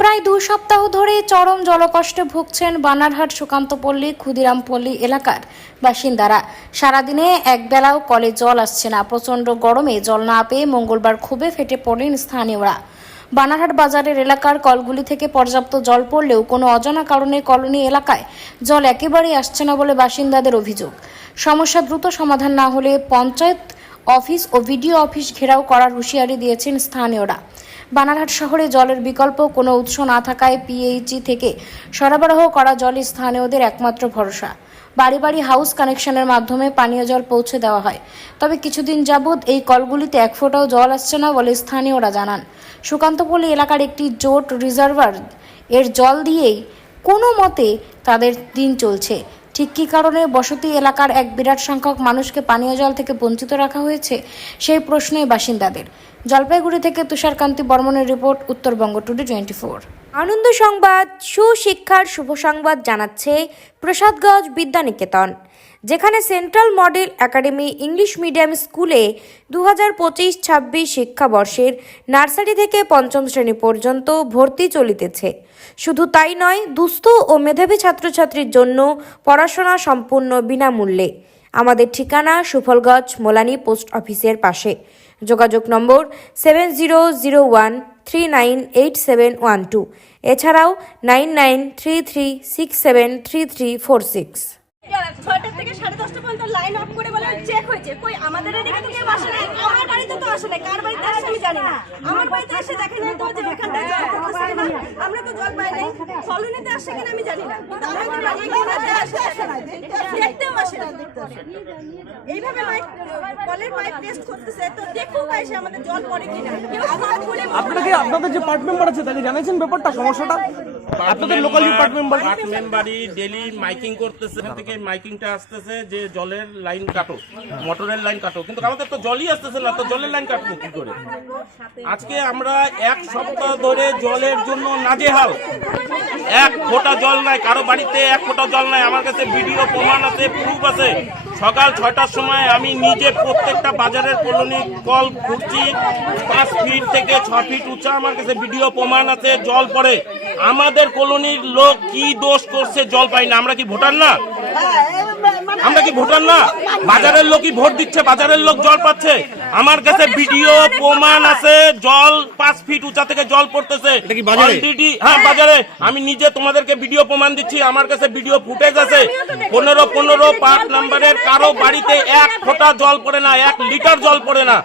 প্রায় দুই সপ্তাহ ধরে চরম জলকষ্টে ভুগছেন বানারহাট সুকান্তপল্লী, ক্ষুদিরামপল্লী এলাকার বাসিন্দারা। সারাদিনে একবেলাও কলে জল আসছে না। প্রচণ্ড গরমে জল না পেয়ে মঙ্গলবার খুবই ফেটে পড়েন স্থানীয়রা। বানারহাট বাজারের এলাকার কলগুলি থেকে পর্যাপ্ত জল পড়লেও কোনো অজানা কারণে কলোনি এলাকায় জল একেবারেই আসছে না বলে বাসিন্দাদের অভিযোগ। সমস্যা দ্রুত সমাধান না হলে পঞ্চায়েত অফিস ও ভিডিও অফিস ঘেরাও করার হুঁশিয়ারি দিয়েছেন স্থানীয়রা। বানারহাট শহরে জলের বিকল্প কোনো উৎস না থাকায় পিএইচই থেকে সরবরাহ করা জল স্থানীয়দের একমাত্র ভরসা। বাড়ি বাড়ি হাউস কানেকশনের মাধ্যমে পানীয় জল পৌঁছে দেওয়া হয়। তবে কিছুদিন যাবৎ এই কলগুলিতে এক ফোঁটাও জল আসছে না বলে স্থানীয়রা জানান। সুকান্তপল্লী এলাকার একটি জোট রিজার্ভার এর জল দিয়েই কোনো মতে তাদের দিন চলছে। ঠিক কী কারণে বসতি এলাকার এক বিরাট সংখ্যক মানুষকে পানীয় জল থেকে বঞ্চিত রাখা হয়েছে, সেই প্রশ্নই বাসিন্দাদের। জলপাইগুড়ি থেকে তুষারকান্তি বর্মনের report, Uttarbanga today twenty four আনন্দ সংবাদ, সুশিক্ষার শুভ সংবাদ জানাচ্ছে প্রসাদগঞ্জ বিদ্যানিকেতন, যেখানে central model academy English medium স্কুলে দু হাজার পঁচিশ ছাব্বিশ শিক্ষাবর্ষের নার্সারি থেকে পঞ্চম শ্রেণি পর্যন্ত ভর্তি চলিতেছে। শুধু তাই নয়, দুস্থ ও মেধাবী ছাত্রছাত্রীর জন্য পড়াশোনা সম্পূর্ণ বিনামূল্যে। আমাদের ঠিকানা সুফলগঞ্জ, মোলানি পোস্ট অফিসের পাশে। যোগাযোগ number seven zero zero one three nine eight seven one two এছাড়াও nine nine three three six seven three three four six ছয়টা থেকে সাড়ে দশটা পর্যন্ত লাইন অফ করে বলে চেক হয়েছে। কই আমাদের এদিকে তো কেউ আসে নাই? আমার বাড়িতে তো আসে নাই। কার বাড়িতে আসে আমি জানি না। আমার বাড়িতে এসে দেখে নাই তো যে ওখানটায় জল পড়তেছে না আমরা তো জল পাই নাই কলোনিতে আসে কিনা আমি জানি না। কিন্তু আমাদের বাড়ি আসে আসে না দেখতেও আসে না এইভাবে পাইপ কলের পাইপ টেস্ট করতেছে। তো দেখুক এসে আমাদের জল পড়ে কিনা। কেউ সব খুলে আপনাকে আপনাদের যে পার্ট মেম্বার আছে তাকে জানিয়েছেন ব্যাপারটা সমস্যাটা? আপনাদের লোকাল পার্ট মেম্বার পার্ট মেম্বারই ডেলি মাইকিং করতেছে এখান থেকে মাইকিংটা আসতেছে যে জলের লাইন কাটো মোটরের লাইন কাটো। কিন্তু আমাদের তো জলই আসতেছে না তো জলের লাইন কাটবো কি করে? আজকে আমরা এক সপ্তাহ ধরে জলের জন্য নাজেহাল। এক ফোঁটা জল নাই কারও বাড়িতে এক ফোঁটা জল নাই। আমার কাছে ভিডিও প্রমাণ আছে প্রুফ আছে। সকাল ছয়টার সময় আমি নিজে প্রত্যেকটা বাজারের কলোনি কল ঘুরছি পাঁচ ফিট থেকে ছ ফিট উঁচা আমার কাছে ভিডিও প্রমাণ আছে জল পড়ে। আমাদের কলোনির লোক কি দোষ করছে জল পাই না? আমরা কি ভোটার না? আমরা কি ভোটার না? বাজারের লোকই ভোট দিচ্ছে? বাজারের লোক জল পাচ্ছে? আমার কাছে ভিডিও প্রমাণ আছে জল পাঁচ ফিট উঁচা থেকে জল পড়তেছে? Already- হ্যাঁ বাজারে। আমি নিজে তোমাদেরকে ভিডিও প্রমাণ দিচ্ছি। আমার কাছে ভিডিও ফুটেজ আছে। পনেরো পনেরো পাঁচ নাম্বারের কারও বাড়িতে এক ফোঁটা জল পড়ে না এক লিটার জল পড়ে না।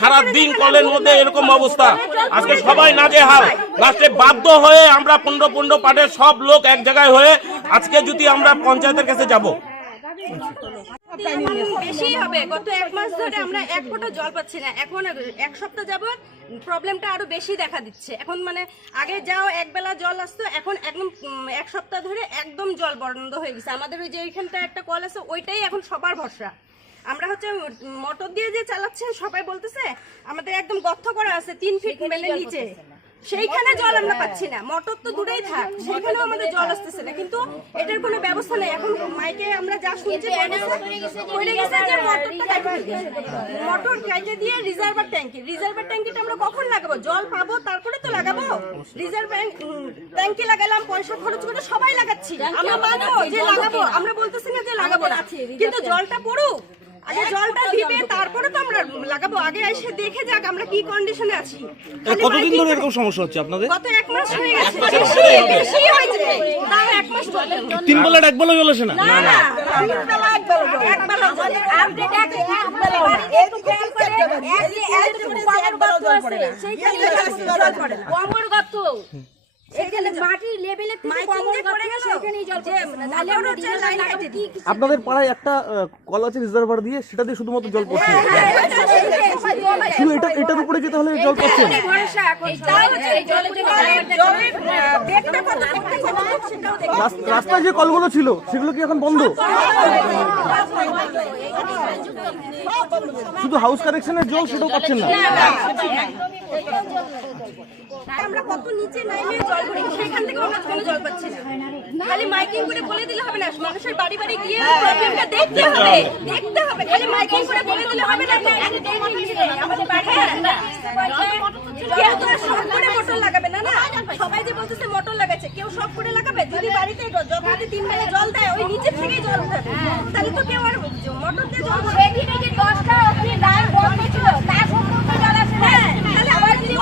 সারা দিন কলের মধ্যে এরকম অবস্থা। আজকে সবাই নাজে হাল লাস্টে বাধ্য হয়ে আমরা পনেরো পনেরো পাটের সব লোক এক জায়গায় হয়ে আজকে যদি আমরা পঞ্চায়েতের কাছে যাব। বেশি হবে। গত এক মাস ধরে আমরা এক ফোঁটা জল পাচ্ছি না। এখন এক সপ্তাহ যাবত প্রবলেমটা আরও বেশি দেখা দিচ্ছে। এখন মানে আগে যাও এক বেলা জল আসতো এখন একদম এক সপ্তাহ ধরে একদম জল বন্ধ হয়ে গেছে। আমাদের ওই যে ওইখানটা একটা কল আছে ওইটাই এখন সবার ভরসা। আমরা হচ্ছে মোটর দিয়ে যে চালাচ্ছে সবাই বলতেছে আমাদের একদম গর্ত করা আছে তিন ফিট মেলে নিচে। সেইখানে জল আমরা পাচ্ছি না। মোটর তো দূরেই থাক সেইখানেও আমাদের জল আসতেছে না। কিন্তু এটার কোনো ব্যবস্থা নেই। এখন মাইকে আমরা যা শুনছি পড়ে গেছে। যে মোটরটা মোটর কেটে দিয়ে রিজার্ভার ট্যাঙ্কি। রিজার্ভার ট্যাঙ্কিটা আমরা কখন লাগাবো? জল পাবো তারপরে তো লাগাবো? রিজার্ভ ট্যাঙ্কি লাগালাম পয়সা খরচ করে সবাই লাগাচ্ছি। আমরা মানবো যে লাগাবো আমরা বলতেছি না যে লাগাবো না। কিন্তু জলটা পড়ুক। আগে জলটা দিবে তারপরে তো আমরা লাগাবো। আগে এসে দেখে যাক আমরা কি কন্ডিশনে আছি। কতদিন ধরে এরকম সমস্যা হচ্ছে আপনাদের? গত এক মাস হয়ে গেছে। বেশি হয়েছে? তাও এক মাস চলে তিন বেলার এক বেলা জল আসে না? না না। তিন বেলা এক বেলা এক বেলা আপনি এক বেলা জল। একটু খেয়াল করেন, এক যে এতটুকু পানির গর্ত আছে, সেইখানে জল পড়ে না। কমর জল না মোটর আপনাদের পাড়ায় একটা কল আছে রিজার্ভার দিয়ে সেটা দিয়ে শুধুমাত্র জল পড়ছে শুধু এটা এটার উপরে যেতে হলে জল। রাস- রাস্তায় যে কলগুলো ছিল সেগুলো কি এখন বন্ধ শুধু হাউস কানেকশনের জল সেটাও পাচ্ছেন না আমরা কত নিচে নাইমে জল ভরি সেখান থেকে আমরা কোনো জল পাচ্ছি না। খালি মাইকিং করে বলে দিলে হবে না মানুষের বাড়ি বাড়ি গিয়ে প্রবলেমটা দেখতে হবে দেখতে হবে খালি মাইকিং করে বলে দিলে হবে না আমাদের বাড়ি করে মোটর লাগাবে না না? সবাই যে বলতেছে মোটর লাগাচ্ছে কেউ শখ করে লাগাবে? দিদি বাড়িতে যখন তিন বেলা জল দেয় ওই নিচে থেকেই জল দেয় তাহলে তো কেউ আর মোটর দিয়ে জল উঠাবে দশটা লাইন বন্ধ ছিল তার সম্পর্কে জল আসে না। হ্যাঁ, তাহলে আবার যদি